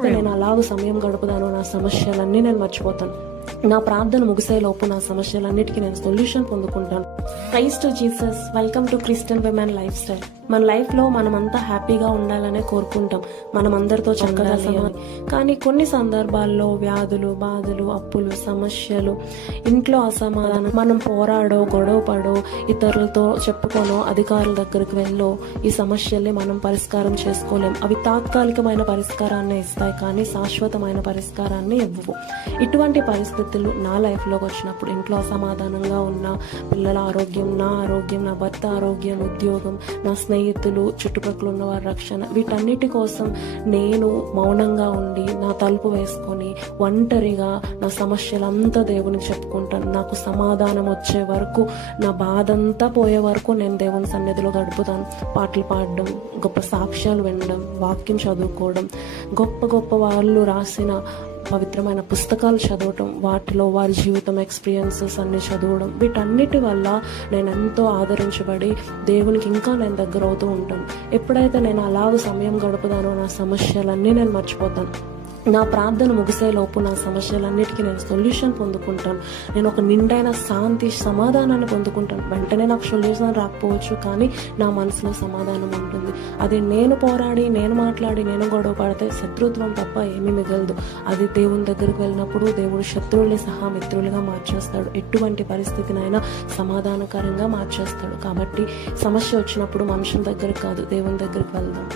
ఎప్పుడైతే నేను అలాగ సమయం గడుపుదానో నా సమస్యలన్నీ నేను మర్చిపోతాను. నా ప్రార్థన ముగిసేలోపు నా సమస్యలన్నిటికీ నేను సొల్యూషన్ పొందుకుంటాను. Praise to Jesus. Welcome to Christian women lifestyle. మన లైఫ్లో మనమంతా హ్యాపీగా ఉండాలనే కోరుకుంటాం, మనం అందరితో చక్కగా కానీ కొన్ని సందర్భాల్లో వ్యాధులు, బాధలు, అప్పులు, సమస్యలు, ఇంట్లో అసమాధానం, మనం పోరాడో, గొడవపడో, ఇతరులతో చెప్పుకోనో, అధికారుల దగ్గరికి వెళ్ళో ఈ సమస్యల్ని మనం పరిష్కారం చేసుకోలేం. అవి తాత్కాలికమైన పరిష్కారాన్ని ఇస్తాయి కానీ శాశ్వతమైన పరిష్కారాన్ని ఇవ్వవు. ఇటువంటి పరిస్థితులు నా లైఫ్లోకి వచ్చినప్పుడు ఇంట్లో అసమాధానంగా ఉన్న, పిల్లల ఆరోగ్యం, నా ఆరోగ్యం, నా భర్త ఆరోగ్యం, ఉద్యోగం, నా స్నేహితులు, చుట్టుపక్కల ఉన్న వారి రక్షణ, వీటన్నిటి కోసం నేను మౌనంగా ఉండి నా తలుపు వేసుకొని ఒంటరిగా నా సమస్యలంతా దేవునికి చెప్పుకుంటాను. నాకు సమాధానం వచ్చే వరకు, నా బాధ అంతా పోయే వరకు నేను దేవుని సన్నిధిలో గడుపుతాను. పాటలు పాడడం, గొప్ప సాక్ష్యాలు వినడం, వాక్యం చదువుకోవడం, గొప్ప గొప్ప వాళ్ళు రాసిన పవిత్రమైన పుస్తకాలు చదవటం, వాటిలో వారి జీవితం ఎక్స్పీరియన్సెస్ అన్ని చదవడం, వీటన్నిటి వల్ల నేను ఎంతో ఆదరించబడి దేవునికి ఇంకా నేను దగ్గర అవుతూ ఉంటాను. ఎప్పుడైతే నేను అలాగ సమయం గడుపుదానో నా సమస్యలన్నీ నేను మర్చిపోతాను. నా ప్రార్థన ముగిసేలోపు నా సమస్యలన్నిటికీ నేను సొల్యూషన్ పొందుకుంటాను. నేను ఒక నిండైన శాంతి, సమాధానాన్ని పొందుకుంటాను. వెంటనే నాకు సొల్యూషన్ రాకపోవచ్చు కానీ నా మనసులో సమాధానం ఉంటుంది. అది నేను పోరాడి, నేను మాట్లాడి, నేను గొడవ పడితే శత్రుత్వం తప్ప ఏమీ మిగలదు. అది దేవుని దగ్గరికి వెళ్ళినప్పుడు దేవుడు శత్రువుల్ని సహా మిత్రులుగా మార్చేస్తాడు. ఎటువంటి పరిస్థితినైనా సమాధానకరంగా మార్చేస్తాడు. కాబట్టి సమస్య వచ్చినప్పుడు మనుషుల దగ్గరికి కాదు, దేవుని దగ్గరికి వెళ్దాం.